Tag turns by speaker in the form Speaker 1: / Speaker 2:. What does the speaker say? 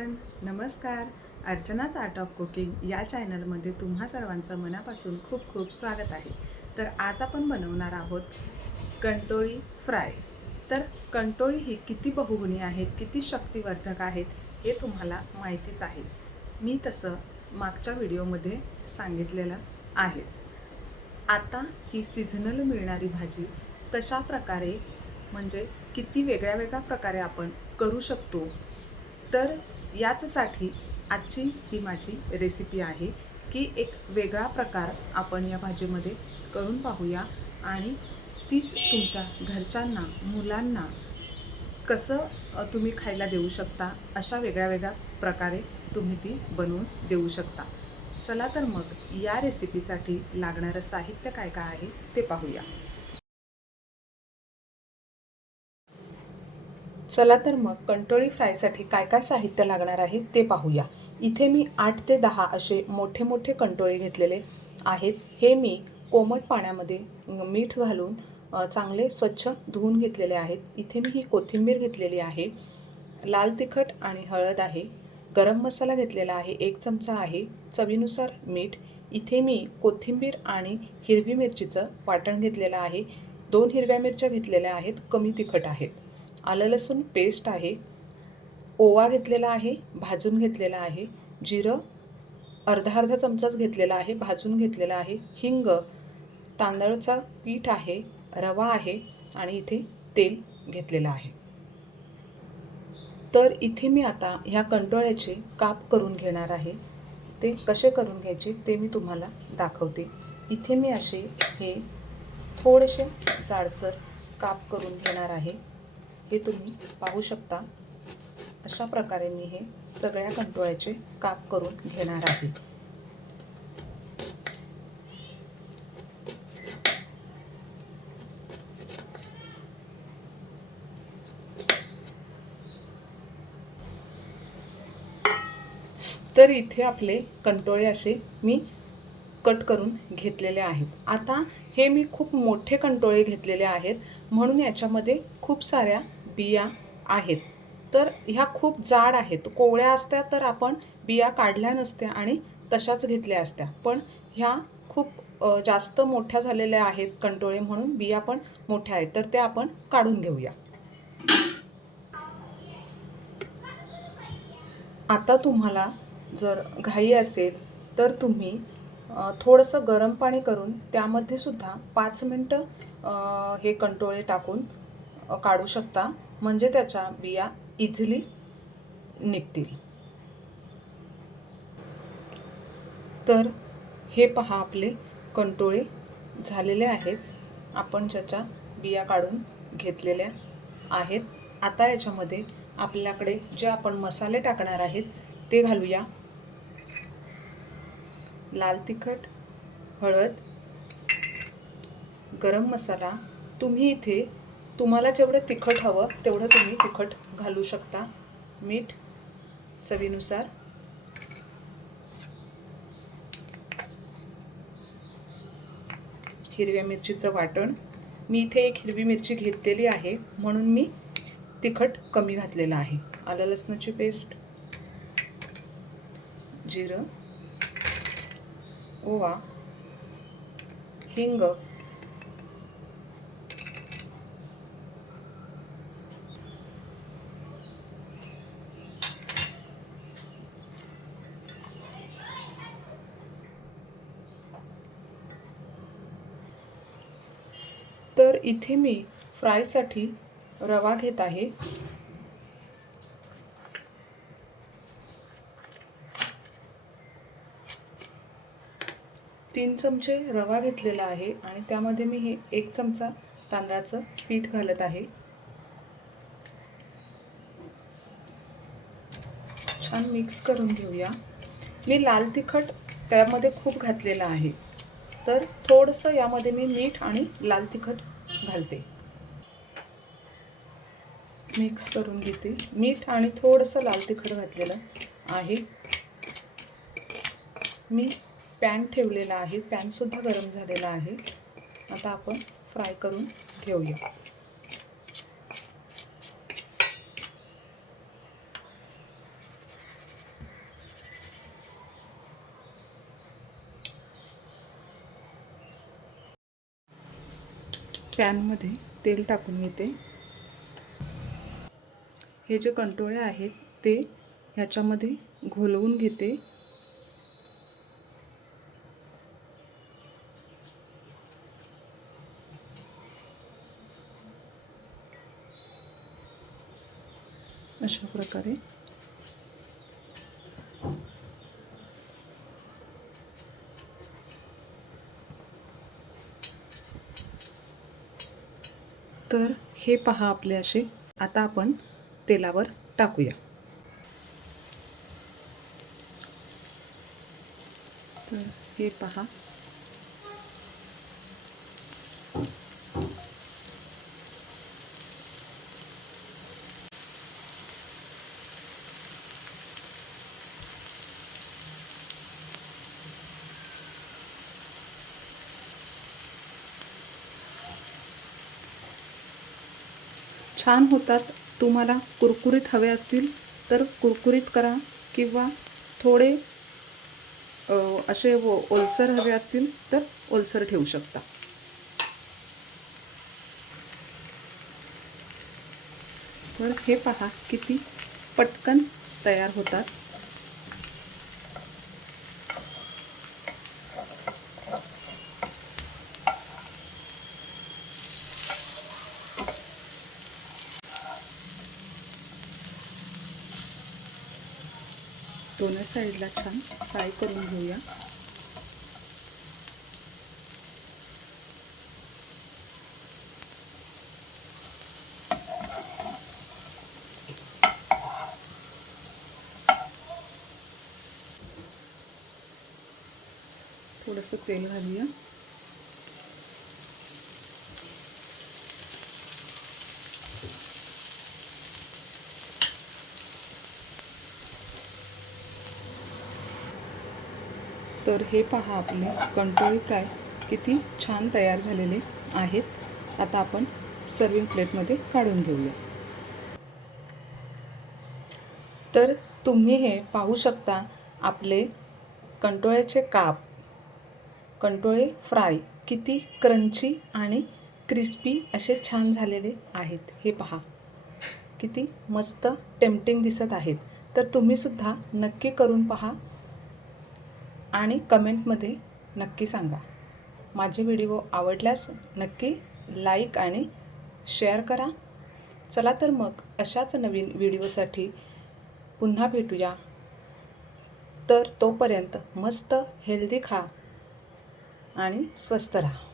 Speaker 1: Everyone नमस्कार. अर्चनाच art of cooking या चॅनलमध्ये तुम्हा सर्वांचं मनापासून खूप खूप स्वागत आहे. तर आज आपण बनवणार आहोत कंटोळी फ्राय. तर कंटोळी ही किती बहुगुणी आहेत किती शक्तिवर्धक आहेत हे तुम्हाला माहितीच आहे. मी तसं मागच्या व्हिडिओमध्ये सांगितलेलं आहेच. आता ही सिझनल मिळणारी भाजी कशा प्रकारे म्हणजे किती वेगळ्या वेगळ्या प्रकारे आपण करू शकतो? तर याचसाठी आजची ही माझी रेसिपी आहे की एक वेगळा प्रकार आपण या भाजीमध्ये करून पाहूया आणि तीच तुमच्या घरच्यांना मुलांना कसं तुम्ही खायला देऊ शकता अशा वेगळ्या वेगळ्या प्रकारे तुम्ही ती बनवून देऊ शकता. चला तर मग या रेसिपीसाठी लागणारं साहित्य काय काय आहे ते पाहूया. चला तर मग कंटोळी फ्रायसाठी काय काय साहित्य लागणार आहे ते पाहूया. इथे मी आठ ते दहा असे मोठे मोठे कंटोळे घेतलेले आहेत. हे मी कोमट पाण्यामध्ये मीठ घालून चांगले स्वच्छ धुवून घेतलेले आहेत. इथे मी ही कोथिंबीर घेतलेली आहे. लाल तिखट आणि हळद आहे. गरम मसाला घेतलेला आहे. एक चमचा आहे. चवीनुसार मीठ. इथे मी कोथिंबीर आणि हिरवी मिरचीचं वाटण घेतलेलं आहे. दोन हिरव्या मिरच्या घेतलेल्या आहेत. कमी तिखट आहेत आलं लसूण पेस्ट आहे. ओवा घेतलेला आहे भाजून घेतलेला आहे. जिरं अर्धा अर्धा चमचाच घेतलेला आहे भाजून घेतलेला आहे. हिंग तांदळाचा पीठ आहे रवा आहे आणि इथे तेल घेतलेलं आहे. तर इथे मी आता ह्या कंटोळ्याचे काप करून घेणार आहे. ते कसे करून घ्यायचे ते मी तुम्हाला दाखवते. इथे मी असे हे थोडेसे जाडसर काप करून घेणार आहे. हे तुम्ही पाहू शकता. अशा प्रकारे मी हे सगळ्या कंटोळ्याचे काप करून घेणार आहे. तर इथे आपले कंटोळे असे मी कट करून घेतलेले आहेत. आता हे मी खूप मोठे कंटोळे घेतलेले आहेत. म्हणून याच्यामध्ये खूप साऱ्या बिया आहेत. तर ह्या खूप जाड आहेत. कोवळ्या असत्या तर आपण बिया काढल्या नसत्या आणि तशाच घेतल्या असत्या. पण ह्या खूप जास्त मोठ्या झालेल्या आहेत कंटोळे म्हणून बिया पण मोठ्या आहेत. तर त्या आपण काढून घेऊया. आता तुम्हाला जर घाई असेल तर तुम्ही थोडंसं गरम पाणी करून त्यामध्ये सुद्धा पाच मिनटं हे कंटोळे टाकून काढू शकता. म्हणजे त्याच्या बिया इझिली निघतील. तर हे पहा आपले कंटोळे झालेले आहेत. आपण ज्याच्या बिया काढून घेतलेल्या आहेत. आता याच्यामध्ये आपल्याकडे जे आपण मसाले टाकणार आहेत ते घालूया. लाल तिखट हळद गरम मसाला. तुम्ही इथे तुम्हाला जेवढं तिखट हवं तेवढं तुम्ही तिखट घालू शकता. मीठ चवीनुसार. हिरव्या मिरचीचं वाटण. मी इथे एक हिरवी मिरची घेतलेली आहे म्हणून मी तिखट कमी घातलेलं आहे. आलं लसणाची पेस्ट. जिरं. ओवा. हिंग. इथे मी फ्रायसाठी रवा घेत आहे. तीन चमचे रवा घेतलेला आहे आणि त्यामध्ये मी हे एक चमचा तांदळाचं पीठ घालत आहे. छान मिक्स करून घेऊया. मी लाल तिखट त्यामध्ये खूप घातलेलं आहे. तर थोडंसं यामध्ये मी मीठ आणि लाल तिखट घालते. मिक्स करून घेते. मीठ आणि थोडंसं लाल तिखट घातलेलं आहे. मी पॅन ठेवलेला आहे. पॅनसुद्धा गरम झालेला आहे. आता आपण फ्राय करून घेऊया. पॅनमध्ये तेल टाकून घेते. हे जे कंटोळे आहेत ते ह्याच्यामध्ये घोलवून घेते. अशा प्रकारे तर हे पहा आपले असे. आता आपण तेलावर टाकूया. तर हे पहा. छान होतात. तुम्हाला कुरकुरीत हवे असतील तर कुरकुरीत करा किंवा थोडे असे व ओलसर हवे असतील तर ओलसर ठेवू शकता. तर हे पहा किती पटकन तयार होतात. दोन्ही साईडला छान फ्राय करून घेऊया. थोडंसं तेल घालूया. तर हे पहा आपले कंटोळी फ्राय किती छान तयार झालेले आहेत. आता आपण सर्विंग प्लेटमध्ये काढून घेऊया. तर तुम्ही हे पाहू शकता आपले कंटोळ्याचे काप कंटोळे फ्राय किती क्रंची आणि क्रिस्पी असे छान झालेले आहेत. हे पहा किती मस्त टेम्पटिंग दिसत आहेत. तर तुम्हीसुद्धा नक्की करून पहा आणि कमेंटमध्ये नक्की सांगा. माझे व्हिडिओ आवडल्यास नक्की लाईक आणि शेअर करा. चला तर मग अशाच नवीन व्हिडिओसाठी पुन्हा भेटूया. तर तोपर्यंत मस्त हेल्दी खा आणि स्वस्त राहा.